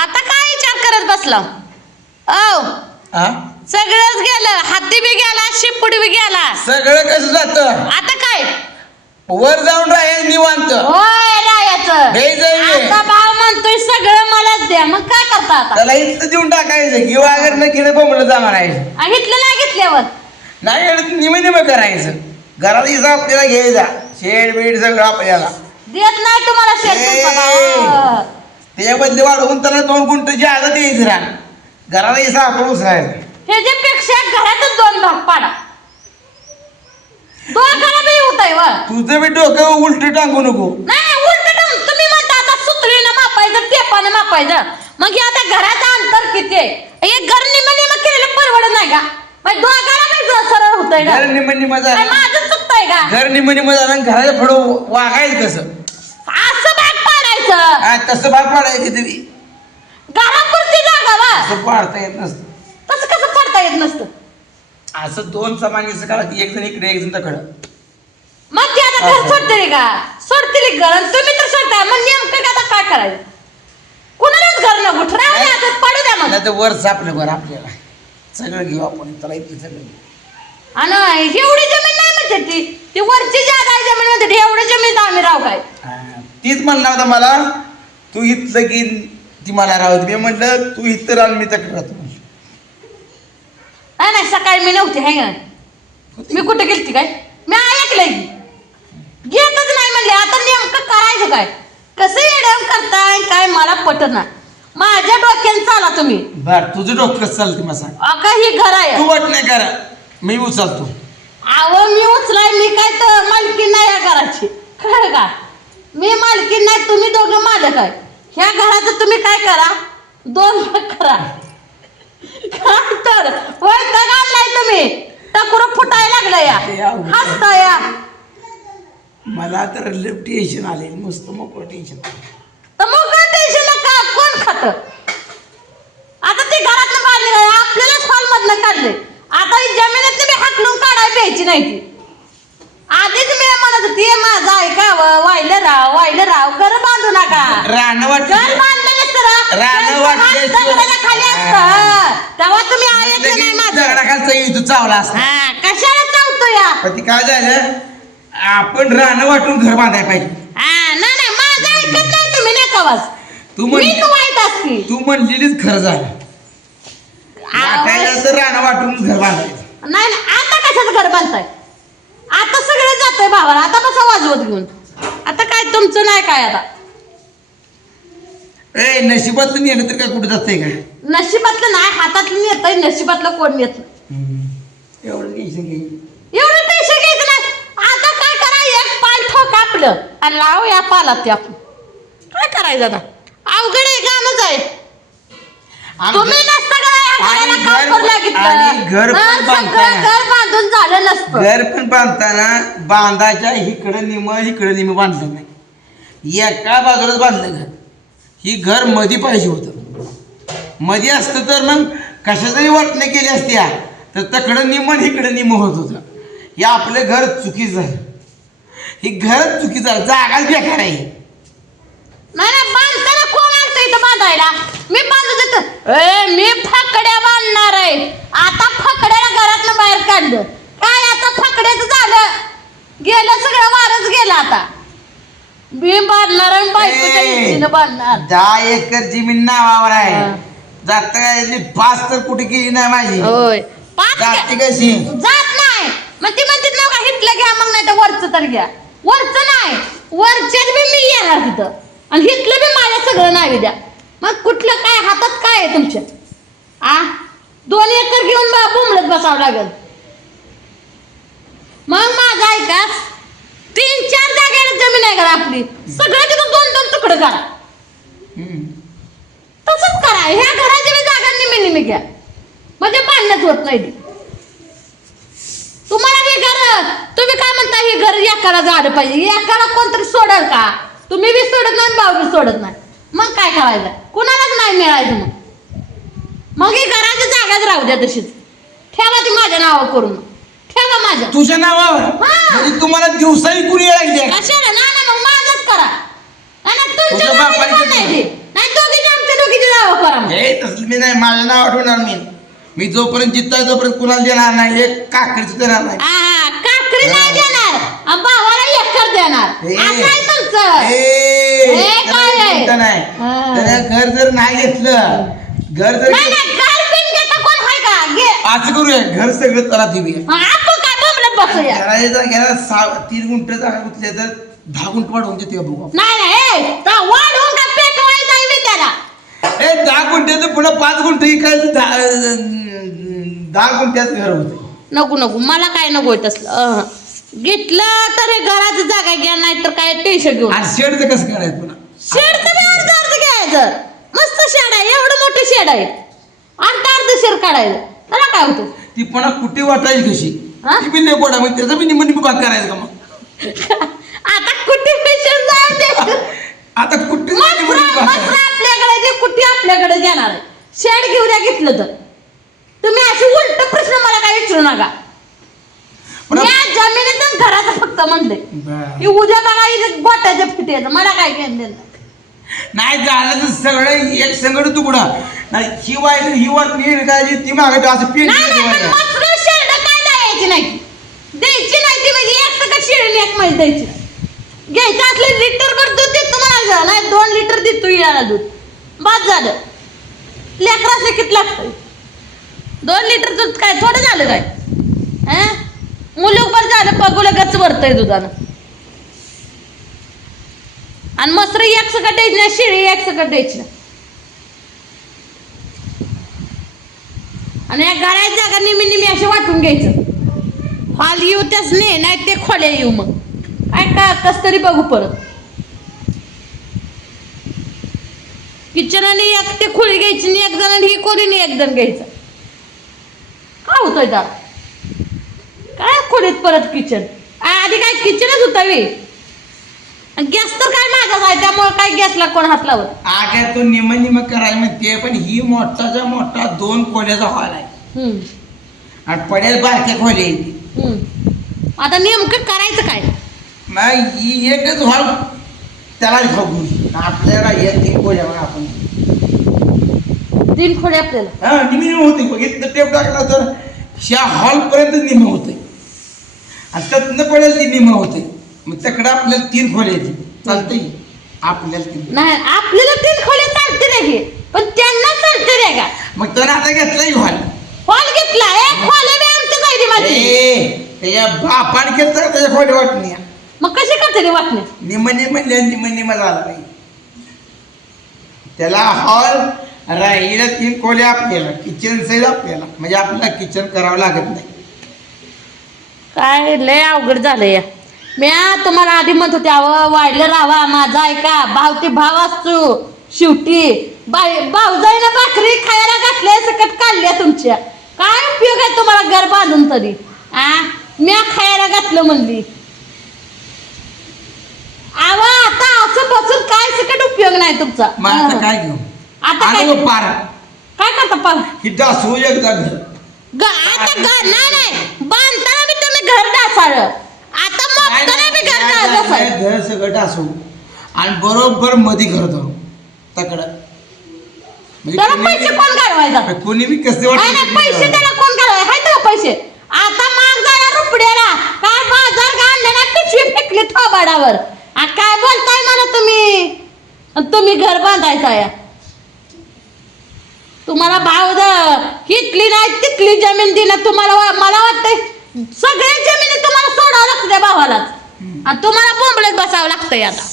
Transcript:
आता काय विचार करत बसला? औ. हा सगळंच गेलं. हत्ती बी गेला शिपूड बी गेला. सगळं कसं जातं? आता काय? वर जाऊन राहील निवांत. होय रायाचं. आता भाव म्हणतोय सगळं मलाच द्या. मग काय करता आता? त्याला इथं देऊन टाकायचं. किंवा अगर न केलं बोंबलं जा म्हणायचं. आ, घेतलं नाही घेतल्यावर? नाही निम निम करायचं. घराला इथं आपल्याला घ्यायचा शेड बीड सगळं आपल्याला. देत नाही तुम्हाला शेत ए. तुमचा भाव. त्याच्या बदली वाढवून त्याला दोन गुंठ जागा द्यायचं रान घराला इथं आपण उचलायचं ह्याच्यापेक्षा घरातच दोन भाग पाडा. दोन होत आहे तुझं बी डोकं उलट टांगू नको. नाही उलट तुम्ही म्हणता आता सुतळीनं मापायचं टेपानं मापायचं. मग हे आता घराचं अंतर किती आहे? एक घर निम निम केलेलं परवडत नाही का? मग ज- सरळ होतंय का? घर निम निम काय झालं माझं चुकतंय का? घर निम निम झालं आणि घराच्या पुढं वागायचं कसं? पाडायचं हा, तसं भाग पाडायचं तरी घरापुरती जागा वा तसं पाडता येत नसतं. तसं कसं पडता येत नसतं? असं दोन समानीचं काढा की एक जण इकडे एक जण तकडं. मग ते आता घर असं. सोडते का? सोडतील घर आणि तुम्ही तर सोडताय मग नेमकं का आता काय करायचं? कुणालाच घर नको. राहू द्या आता पडू द्या मग. नाही तर वर सापलं बरं आपल्याला. सगळं घेऊ आपण त्याला इथे सगळं घेऊ. आणि एवढी जमीन नाही म्हणते ती. ती वरची जागा आहे जमीन म्हणते ती एवढी जमीन आम्ही राहू काय? तीच म्हणणार होता मला तू इथलं की ती मला राहत मी म्हटलं तू इथं राहून मी तकडे राहतो म्हणलं. नाही नाही सकाळी मी नव्हती हाय? मी कुठे गेलती काय? मी ऐकलंय. घेतच नाही म्हणले. आता नेमकं करायचं काय? कसं येडम करताय? काय मला पटत नाही. माझ्या डोक्यानं चाला तुम्ही. बर तुझं डोकं चालते मला सांग. अका ही घर आहे. तू वाट नाही करा. मी उचलतो. अहो मी उचलाय. मी काय तर मालकी नाही या घराची. कळलं का? मी मालकी नाही तुम्ही दोघं मालक आहे. ह्या घराचं तुम्ही काय करा? दोन भाग करा. काय तर? वैताग आणलाय तुम्ही. टकुरं फुटायला लागलं या. हसता या. मला तर लय टेन्शन आले मस्त मोकळं टेन्शन तर मग टेन्शन का कोण खात? आता ते घरातलं काय आपल्यालाच हॉल मधनं काढले आता ही जमिनीतली बी हाकलून काढायला प्यायची नाही ती आधीच मी म्हणत होती माझं ऐकावं वाहिलं राव वाहिलं राव घर बांधू नका रान घर खाली असतं. तेव्हा तुम्ही नाही माझं. दगडाखालचा येऊ तू चावला असता. हा कशाला चावतो या? पण ती काय झालं? आपण रानं वाटून घर बांधायला पाहिजे. हा नाही नाही माझं ऐकत नाही तुम्ही नाही कवाच तू मी म्हण वाईट असती. तू म्हणलेलीच खरं झालं. वाटायला तर रानं वाटून घर बांधायचं. नाही नाही आता कशाचं घर बांधताय? आता सगळं जातंय भावाला. आता बसा वाजवत घेऊन. आता काय तुमचं नाही काय आता? ए नशिबातलं नेलं तर काय कुठं जातंय का नशिबातलं नाही हातातलं नेतंय नशिबातलं कोण नेत? नाही. एवढं टेन्शन घे. एवढं पैसे घ्यायचं नाही. आता काय करा एक पाल ठोक आपलं. आणि लाव या पालात ते आपण. काय करायचं आता? अवघड आहे गाणंच आहे. तुम्ही नसता का या आणि घराला काम घर- करू आणि घर पण बांधताय. सगळं घर बांधून झालं नसतं. घर पण बांधताना बांधाच्या इकडं निम इकडं निम बांधलं नाही. एका बाजूलाच बांधलं घर. ही घर मधी पाहिजे होतं. मध्ये असतं तर मग कशाचाही वाटणं केली असत्या तर तकडं निमन इकडं निम होत होतं. हे आपलं घर चुकीचं आहे. हे घर चुकीचं आहे. जागाच बेकार आहे. नाही बांधताना कोण इथं बांधायला? मी बांधू देत ए मी फकड्या बांधणार आहे. आता फकड्याला घरातनं बाहेर काढलं. काय आता फकड्याचं झालं? गेलं सगळं वारच गेलं आता. मी बांधणार आणि बायकोच्या ए, इच्छेनं बांधणार. दहा एकर जमीन नावावर हा. आहे जात काय पाच तर कुठे केली नाही माझी. होय. पाच जाते कशी? जात नाही. मग ती म्हणते ना का हिटलं घ्या मग नाही तर वरचं तर घ्या. वरचं नाही. वरच्यात बी मी येणार तिथं. आणि हिटलं बी माझ्या सगळं नाही द्या. मग कुठलं काय हातात काय आहे तुमच्या? आ? दोन एकर घेऊन बा बोंबलत बसावं लागेल. मग माझं ऐका तीन चार जागेला जमीन आहे का आपली? सगळं तिथं दोन दोन तुकडं करा. तसंच करा. ह्या घराच्या जागा निमी निमी घ्या. म्हणजे बांधण्यात होत नाही ती. तुम्हाला हे घर तुम्ही काय म्हणता हे घर एकाला झालं पाहिजे? एकाला कोणतरी सोडल का? तुम्ही बी सोडत नाही भाऊ सोडत नाही. मग काय करायचं? कुणालाच नाही मिळायचं मग. मग ही घराची जागाच राहू द्या तशीच. ठेवा ती माझ्या नावावर करून. ठेवा माझ्या तुझ्या नावावर? हा. म्हणजे तुम्हाला दिवसाही कुणी लागली? कशाला? ना ना मग माझंच करा. नाही, नाही, तुमच्या तुझ्या नावावर बापाने पण नाही केलं. ते. नाही दोघीचे आमच्या दोघीचे नाव हे तसलं मी नाही माझं नाव आठवणार मी. मी जोपर्यंत जित्ता तोपर्यंत कुणाला देणार नाही एक काकडीच देणार नाही. आ, काकडी नाही देणार. आणि भावाला एकर देणार. हे. असं आहे तुमचं. ए, हे त्याला काय आहे? चिंता नाही. हा. त्याला घर जर नाही घेतलं घर जर नाही नाही घर बिन घेता कोण हाय का? घे. असं करूया घर सगळं त्याला देऊया मग आपण काय बोंबलत बसूया घराच्या जागेला सहा तीन गुंठ जागा गुंतल्या तर दहा गुंठ वाढवून देते बघू आपण. नाही नाही ए, तर वाढवून का पेटवायला जाईल त्याला ए दहा गुंठ्याचं पुन्हा पाच गुंठ इकायचं दहा दहा गुंठ्याच घर होतं. नको नको मला काय नको तसलं अहं. घेतलं तर हे घराची जागा घ्या नाही तर काय टेन्शन घेऊन आणि शेडचं कसं करायचं पुन्हा? शेड तर अर्ध अर्ध घ्यायचं. मस्त शेड आहे एवढं मोठं शेड आहे. अर्ध अर्ध शेड काढायचं. त्याला काय होतं? ती पुन्हा कुठे वाटायची कशी? हा? ती मग त्याचा निम्म निम्म भाग करायचं का मग आता कुठे पेशंट जायचे आता कुठे? आपल्याकडे जे कुठे आपल्याकडे आहे शेड घेऊ द्या घेतलं तर तुम्ही अशी उलट प्रश्न मला काय विचारू नका पण या जमिनीतच घराचं फक्त म्हणले बरं. की उद्या बघा इथे गोट्याच्या फिटेचं मला काय घेणं देणं नाही. नाही झालं तर सगळं एक संगड तुकडा नाही ही वाईट ही वाट नीट काय ती मागत असं पीठ नाही नाही पण मस्त शेड काय द्यायची नाही द्यायची नाही ती म्हणजे एक सगळं शेड द्यायची घ्यायचं असलं लिटर भर दूध देतो मला नाही दोन लिटर देतो याला दूध. बस झालं. लेकराचं किती लागतं दोन लिटर दूध काय थोडं झालं काय? हं? मुलूकभर झालं पगुला गच भरतंय दुधानं. आणि मस्त एक सकट द्यायची ना शिळी एक सकट द्यायची ना आणि या घराची जागा निमी निमी अशी वाटून घ्यायचं. हॉल येऊ त्याच नाही ते खोल्या येऊ मग. काय का कस तरी बघू परत. किचन आणि एक ते खोली घ्यायची आणि एक जण आणि ही खोली आणि एक जण घ्यायचं. काय होतंय त्या काय खोलीत परत किचन आधी काय किचनच होता वे. गॅस तर काय माझाच आहे त्यामुळे काय गॅसला कोण हात लावत? आग्या तो निम निम कराय म्हणते पण ही मोठाच्या मोठा दोन खोल्याचा हॉल आहे. आणि पडेल बारक्या आहेत. हम्म. आता नेमकं करायचं काय? मग ही एकच हॉल त्याला बघून आपल्याला या तीन खोल्या बघा आपण. तीन खोले आपल्याला. हा निमी निम होते. बघितलं टेप टाकला तर ह्या हॉल पर्यंत निम होते. आणि त्यातनं पडेल ती निम होते. मग त्याकडे आपल्याला तीन खोल्या येते चालतंय? आपल्याला तीन नाही आपल्याला तीन खोले चालते रे हे. पण त्यांना चालते रे का? मग त्यानं आता घेतलाय हॉल हॉल घेतला? एक खोले बी आमच्या जायची माझी ए त्याच्या बापान केलं तर त्याच्या खोल्या वाटणी मग कशी करते रे वाटणे निम निम निम निम झाला. नाही त्याला हॉल राहिला तीन खोल्या आपल्याला किचन साईड आपल्याला. म्हणजे आपल्याला किचन करावं लागत नाही. काय लय अवघड झालं या. मी तुम्हाला आधी म्हणत होते अव वाढलं राहा माझा ऐका भाव ते भाव असतो. शेवटी बाई भाऊजाईनं भाकरी खायला घातल्या सकट काढल्या तुमच्या. काय उपयोग आहे तुम्हाला घर बांधून तरी? आ? म्या खायला घातलं म्हणली. अव आता असं बसून काय सकट उपयोग नाही तुमचा. मग आता. काय घेऊ? आता काय आणि पार. काय करता पा ही डासू एकदा घर ग आता घर नाही नाही. बांधताना बी तुम्ही घर डासाळ आता बी घर नाही, डासाळ नाही, घर सगळं डासू. आणि बरोबर मध्ये घर धरू. तकड. म्हणजे त्याला पैसे कोण घालवायचा? कोणी बी कसे नाही नाही पैसे त्याला कोण हाय पैसे. आता माग रुपड्याला. काय बाजार घालले ना पिशवी फेकली थोबाडावर आ काय बोलताय मला तुम्ही तुम्ही घर बांधायचा या तुम्हाला भाव हितली नाही तिथली जमीन दिलं तुम्हाला मला वाटतंय सगळ्या जमिनी तुम्हाला सोडावं लागतं भावालाच. आणि तुम्हाला बोंबलत बसावं लागतंय आता.